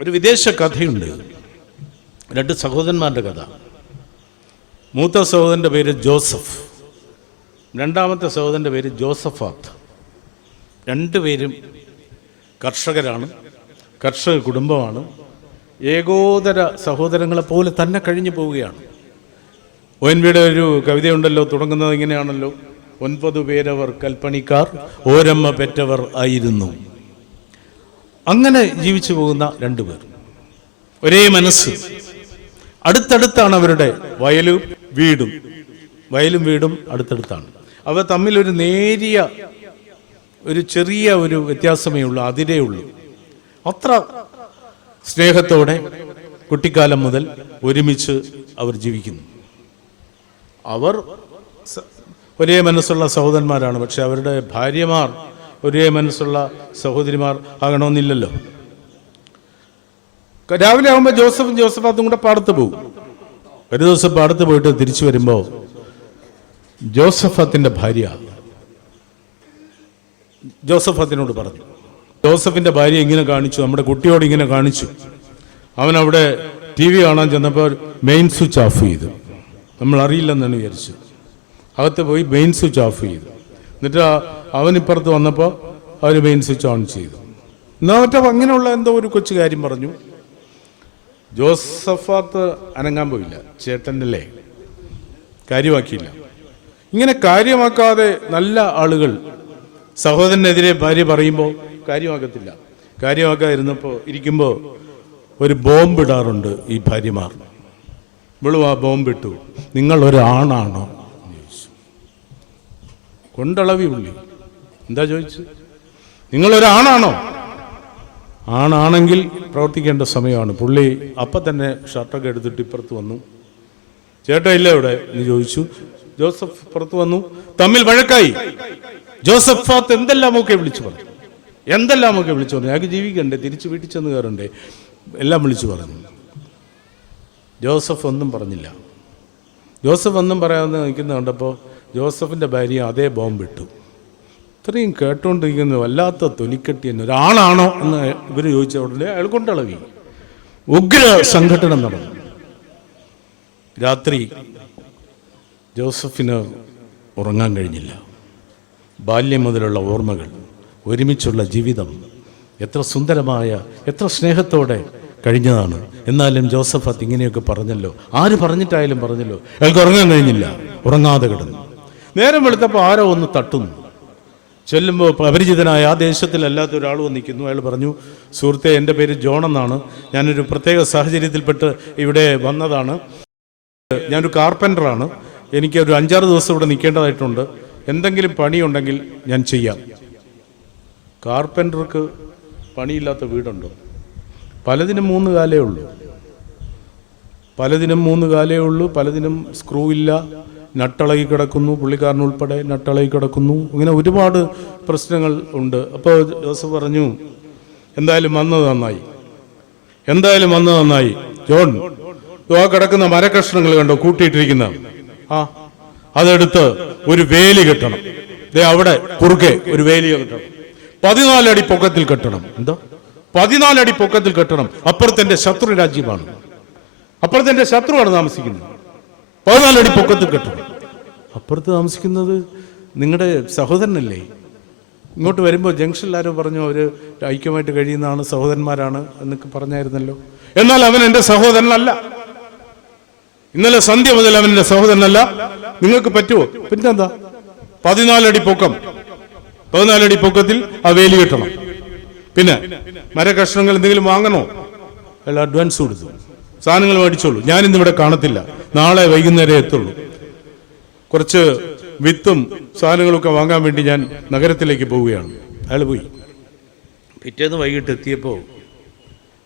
ഒരു വിദേശ കഥയുണ്ട്, രണ്ട് സഹോദരന്മാരുടെ കഥ. മൂത്ത സഹോദരൻ്റെ പേര് ജോസഫ്, രണ്ടാമത്തെ സഹോദരൻ്റെ പേര് ജോസഫാത്ത്. രണ്ടുപേരും കർഷകരാണ്, കർഷക കുടുംബമാണ്. ഏകോദര സഹോദരങ്ങളെപ്പോലെ തന്നെ കഴിഞ്ഞു പോവുകയാണ്. ONVയുടെ ഒരു കവിതയുണ്ടല്ലോ, തുടങ്ങുന്നത് ഇങ്ങനെയാണല്ലോ: 9 പേരവർ കൽപ്പണിക്കാർ, ഓരമ്മ പെറ്റവർ ആയിരുന്നു. അങ്ങനെ ജീവിച്ചു പോകുന്ന രണ്ടുപേർ, ഒരേ മനസ്സ്. അടുത്തടുത്താണ് അവരുടെ വയലും വീടും അടുത്തടുത്താണ്. അവ തമ്മിലൊരു നേരിയ ഒരു ചെറിയ ഒരു വ്യത്യാസമേ ഉള്ളൂ, അതിരേ ഉള്ളൂ. അത്ര സ്നേഹത്തോടെ കുട്ടിക്കാലം മുതൽ ഒരുമിച്ച് അവർ ജീവിക്കുന്നു. അവർ ഒരേ മനസ്സുള്ള സഹോദരന്മാരാണ്. പക്ഷെ അവരുടെ ഭാര്യമാർ ഒരേ മനസ്സുള്ള സഹോദരിമാർ ആകണമെന്നില്ലല്ലോ. രാവിലെ ആകുമ്പോൾ ജോസഫാത്തും കൂടെ പാടത്ത് പോകും. ഒരു ദിവസം പാടത്ത് പോയിട്ട് തിരിച്ചു വരുമ്പോൾ ജോസഫാത്തിൻ്റെ ഭാര്യ ജോസഫാത്തിനോട് പറഞ്ഞു, ജോസഫിൻ്റെ ഭാര്യ ഇങ്ങനെ കാണിച്ചു, നമ്മുടെ കുട്ടിയോട് ഇങ്ങനെ കാണിച്ചു. അവനവിടെ TV കാണാൻ ചെന്നപ്പോൾ മെയിൻ സ്വിച്ച് ഓഫ് ചെയ്തു. നമ്മൾ അറിയില്ലെന്നാണ് വിചാരിച്ചു. അകത്ത് പോയി മെയിൻ സ്വിച്ച് ഓഫ് ചെയ്തു. എന്നിട്ട് അവനിപ്പുറത്ത് വന്നപ്പോൾ അവർ മെയിൻ സ്വിച്ച് ഓൺ ചെയ്തു. എന്നിട്ട് അങ്ങനെയുള്ള എന്തോ ഒരു കൊച്ചു കാര്യം പറഞ്ഞു. ജോസഫാത്ത് അനങ്ങാൻ പോയില്ല. ചേട്ടനല്ലേ, കാര്യമാക്കിയില്ല. ഇങ്ങനെ കാര്യമാക്കാതെ നല്ല ആളുകൾ സഹോദരനെതിരെ ഭാര്യ പറയുമ്പോൾ കാര്യമാക്കത്തില്ല. കാര്യമാക്കാതിരുന്നപ്പോൾ ഇരിക്കുമ്പോൾ ഒരു ബോംബിടാറുണ്ട് ഈ ഭാര്യമാർ. ഇവളും ആ ബോംബിട്ടു. നിങ്ങളൊരാണാണോ എന്ന് ചോദിച്ചു. കൊണ്ടളവി പുള്ളി. എന്താ ചോദിച്ചു? നിങ്ങളൊരാണാണോ? ആണാണെങ്കിൽ പ്രവർത്തിക്കേണ്ട സമയമാണ്. പുള്ളി അപ്പം തന്നെ ഷർട്ടൊക്കെ എടുത്തിട്ട് ഇപ്പുറത്ത് വന്നു. ചേട്ടാ ഇല്ല ഇവിടെ എന്ന് ചോദിച്ചു. ജോസഫ് പുറത്ത് വന്നു. തമ്മിൽ വഴക്കായി. ജോസഫാത്ത് എന്തെല്ലാമൊക്കെ വിളിച്ചു പറഞ്ഞു. ഞങ്ങൾക്ക് ജീവിക്കണ്ടേ, തിരിച്ച് വീട്ടിൽ ചെന്ന് കയറണ്ടേ, എല്ലാം വിളിച്ചു പറഞ്ഞു. ജോസഫ് ഒന്നും പറഞ്ഞില്ല. ജോസഫ് ഒന്നും പറയാതെ നിൽക്കുന്ന കണ്ടപ്പോൾ ജോസഫിൻ്റെ ഭാര്യ അതേ ബോംബിട്ടു. ഇത്രയും കേട്ടുകൊണ്ടിരിക്കുന്നത് വല്ലാത്ത തൊലിക്കെട്ടി തന്നെ. ഒരാണാണോ എന്ന് ഇവർ ചോദിച്ച ഉടനെ അയാൾ കൊണ്ടളവി. ഉഗ്ര സംഘടന നടന്നു. രാത്രി ജോസഫിന് ഉറങ്ങാൻ കഴിഞ്ഞില്ല. ബാല്യം മുതലുള്ള ഓർമ്മകൾ, ഒരുമിച്ചുള്ള ജീവിതം എത്ര സുന്ദരമായ, എത്ര സ്നേഹത്തോടെ കഴിഞ്ഞതാണ്. എന്നാലും ജോസഫാത്ത് ഇങ്ങനെയൊക്കെ പറഞ്ഞല്ലോ. ആര് പറഞ്ഞിട്ടായാലും പറഞ്ഞല്ലോ. അയാൾക്ക് ഉറങ്ങാൻ കഴിഞ്ഞില്ല, ഉറങ്ങാതെ കിടന്നു. നേരം വെളുത്തപ്പോൾ ആരോ ഒന്ന് തട്ടുന്നു. ചെല്ലുമ്പോൾ അപരിചിതനായ, ആ ദേശത്തിലല്ലാത്ത ഒരാൾ വന്നിരിക്കുന്നു. അയാൾ പറഞ്ഞു, സുഹൃത്തെ, എൻ്റെ പേര് ജോൺ എന്നാണ്. ഞാനൊരു പ്രത്യേക സാഹചര്യത്തിൽപ്പെട്ട് ഇവിടെ വന്നതാണ്. ഞാനൊരു കാർപ്പൻ്ററാണ്. എനിക്കൊരു 5-6 ദിവസം ഇവിടെ നിൽക്കേണ്ടതായിട്ടുണ്ട്. എന്തെങ്കിലും പണിയുണ്ടെങ്കിൽ ഞാൻ ചെയ്യാം. കാർപ്പൻ്റർക്ക് പണിയില്ലാത്ത വീടുണ്ടോ? പലതിനും 3 കാലേ ഉള്ളൂ. പലതിനും സ്ക്രൂ ഇല്ല, നട്ടളകി കിടക്കുന്നു. പുള്ളിക്കാരനുൾപ്പെടെ നട്ടളകി കിടക്കുന്നു. ഇങ്ങനെ ഒരുപാട് പ്രശ്നങ്ങൾ ഉണ്ട്. അപ്പോൾ ജോസഫ് പറഞ്ഞു, എന്തായാലും വന്നത് നന്നായി. ജോൺ, ആ കിടക്കുന്ന മരക്കഷ്ണങ്ങൾ കണ്ടോ കൂട്ടിയിട്ടിരിക്കുന്ന? അതെടുത്ത് ഒരു വേലി കെട്ടണം. അവിടെ കുറുകെ ഒരു വേലി കെട്ടണം. 14 അടി പൊക്കത്തിൽ കെട്ടണം. എന്തോ 14 അടി പൊക്കത്തിൽ കെട്ടണം. അപ്പുറത്തെ ശത്രു രാജ്യമാണ്, അപ്പുറത്തെ ശത്രുവാണ് താമസിക്കുന്നത്. 14 അടി പൊക്കത്തിൽ കെട്ടണം. അപ്പുറത്ത് താമസിക്കുന്നത് നിങ്ങളുടെ സഹോദരനല്ലേ? ഇങ്ങോട്ട് വരുമ്പോൾ ജംഗ്ഷനിൽ ആരോ പറഞ്ഞു അവർ ഐക്യമായിട്ട് കഴിയുന്നതാണ്, സഹോദരന്മാരാണ് എന്നൊക്കെ പറഞ്ഞായിരുന്നല്ലോ. എന്നാൽ അവൻ എൻ്റെ സഹോദരനല്ല. ഇന്നലെ സന്ധ്യ മുതൽ അവൻ്റെ സഹോദരനല്ല. നിങ്ങൾക്ക് പറ്റുമോ? പിന്നെന്താ, 14 അടി പൊക്കം, 14 അടി പൊക്കത്തിൽ ആ വേലി കെട്ടണം. പിന്നെ മരകഷ്ണങ്ങൾ എന്തെങ്കിലും വാങ്ങണോ? അയാൾ അഡ്വാൻസ് കൊടുത്തു. സാധനങ്ങൾ മേടിച്ചോളൂ, ഞാനിന്നിവിടെ കാണത്തില്ല, നാളെ വൈകുന്നേരം എത്തുള്ളൂ. കുറച്ച് വിത്തും സാധനങ്ങളൊക്കെ വാങ്ങാൻ വേണ്ടി ഞാൻ നഗരത്തിലേക്ക് പോവുകയാണ്. അയാൾ പോയി. പിറ്റേന്ന് വൈകിട്ട് എത്തിയപ്പോൾ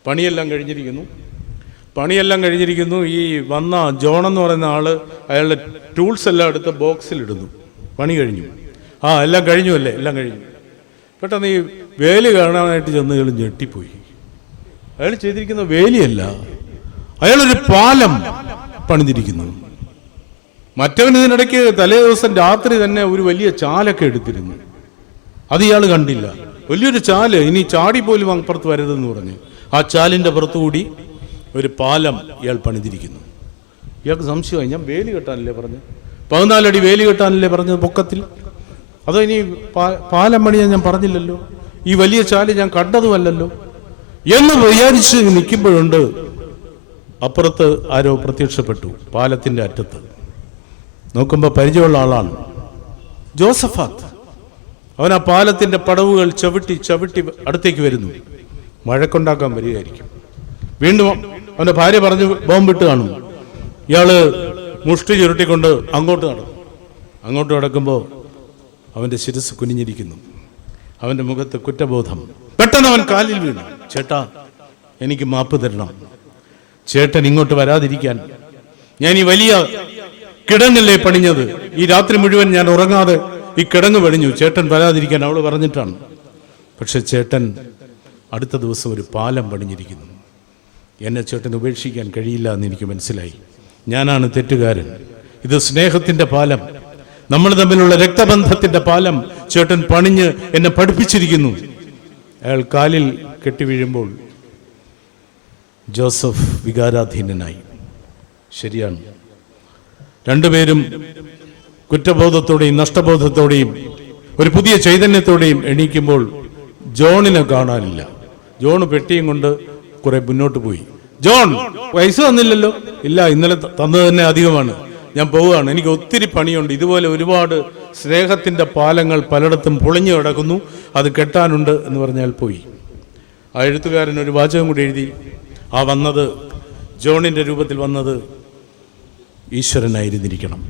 പണിയെല്ലാം കഴിഞ്ഞിരിക്കുന്നു. ഈ വന്ന ജോൺ എന്ന് പറയുന്ന ആള് അയാളുടെ ടൂൾസ് എല്ലാം എടുത്ത് ബോക്സിലിടുന്നു. പണി കഴിഞ്ഞു. എല്ലാം കഴിഞ്ഞു. പെട്ടെന്ന് ഈ വേലി കാണാനായിട്ട് ചെന്ന് അയാൾ ഞെട്ടിപ്പോയി. അയാൾ ചെയ്തിരിക്കുന്ന വേലിയല്ല, അയാളൊരു പാലം പണിതിരിക്കുന്നു. മറ്റവൻ ഇതിനിടയ്ക്ക് തലേ ദിവസം രാത്രി തന്നെ ഒരു വലിയ ചാലൊക്കെ എടുത്തിരുന്നു. അത് ഇയാൾ കണ്ടില്ല. വലിയൊരു ചാല്, ഇനി ചാടി പോലും അപ്പുറത്ത് വരരുതെന്ന് പറഞ്ഞ് ആ ചാലിൻ്റെ പുറത്തുകൂടി ഒരു പാലം ഇയാൾ പണിതിരിക്കുന്നു. ഇയാൾക്ക് സംശയമായി, ഞാൻ വേലി കെട്ടാനല്ലേ പറഞ്ഞു, 14 അടി വേലി കെട്ടാനല്ലേ പറഞ്ഞത് പൊക്കത്തിൽ, അതോ ഇനി പാലം പണിയാൻ ഞാൻ പറഞ്ഞില്ലല്ലോ, ഈ വലിയ ചാല് ഞാൻ കണ്ടതുമല്ലല്ലോ എന്ന് വിചാരിച്ച് നിൽക്കുമ്പോഴുണ്ട് അപ്പുറത്ത് ആരോ പ്രത്യക്ഷപ്പെട്ടു പാലത്തിൻ്റെ അറ്റത്ത്. നോക്കുമ്പോൾ പരിചയമുള്ള ആളാണ്, ജോസഫാത്ത്. അവൻ ആ പാലത്തിൻ്റെ പടവുകൾ ചവിട്ടി ചവിട്ടി അടുത്തേക്ക് വരുന്നു. മഴക്കുണ്ടാക്കാൻ വരികയായിരിക്കും. വീണ്ടും അവൻ്റെ ഭാര്യ പറഞ്ഞു ബോംബിട്ട് കാണും. ഇയാള് മുഷ്ടി ചുരുട്ടിക്കൊണ്ട് അങ്ങോട്ട് നടക്കുമ്പോൾ അവൻ്റെ ശിരസ് കുനിഞ്ഞിരിക്കുന്നു. അവൻ്റെ മുഖത്ത് കുറ്റബോധം. പെട്ടെന്ന് അവൻ കാലിൽ വീണു. ചേട്ടാ, എനിക്ക് മാപ്പ് തരണം. ചേട്ടൻ ഇങ്ങോട്ട് വരാതിരിക്കാൻ ഞാൻ ഈ വലിയ കിടങ്ങല്ലേ പണിഞ്ഞത്. ഈ രാത്രി മുഴുവൻ ഞാൻ ഉറങ്ങാതെ ഈ കിടങ്ങ് പണിഞ്ഞു, ചേട്ടൻ വരാതിരിക്കാൻ അവൾ പറഞ്ഞിട്ടാണ്. പക്ഷെ ചേട്ടൻ അടുത്ത ദിവസം ഒരു പാലം പണിഞ്ഞിരിക്കുന്നു. എന്നെ ചേട്ടൻ ഉപേക്ഷിക്കാൻ കഴിയില്ല എന്ന് എനിക്ക് മനസ്സിലായി. ഞാനാണ് തെറ്റുകാരൻ. ഇത് സ്നേഹത്തിൻ്റെ പാലം, നമ്മൾ തമ്മിലുള്ള രക്തബന്ധത്തിൻ്റെ പാലം ചേട്ടൻ പണിഞ്ഞ് എന്നെ പഠിപ്പിച്ചിരിക്കുന്നു. അയാൾ കാലിൽ കെട്ടി വീഴുമ്പോൾ ജോസഫ് വികാരാധീനനായി. ശരിയാണ്, രണ്ടുപേരും കുറ്റബോധത്തോടെയും നഷ്ടബോധത്തോടെയും ഒരു പുതിയ ചൈതന്യത്തോടെയും എണീക്കുമ്പോൾ ജോണിനെ കാണാനില്ല. ജോൺ പെട്ടിയും കൊണ്ട് കുറെ മുന്നോട്ട് പോയി. ജോൺ, പൈസ തന്നില്ലല്ലോ? ഇല്ല, ഇന്നലെ തന്നത് തന്നെ അധികമാണ്, ഞാൻ പോവുകയാണ്, എനിക്ക് ഒത്തിരി പണിയുണ്ട്. ഇതുപോലെ ഒരുപാട് സ്നേഹത്തിൻ്റെ പാലങ്ങൾ പലയിടത്തും പൊളിഞ്ഞു കിടക്കുന്നു, അത് കെട്ടാനുണ്ട് എന്ന് പറഞ്ഞാൽ പോയി. ആ എഴുത്തുകാരൻ ഒരു വാചകം കൂടി എഴുതി. ആ വന്നത്, ജോണിൻ്റെ രൂപത്തിൽ വന്നത് ഈശ്വരനായിരുന്നിരിക്കണം.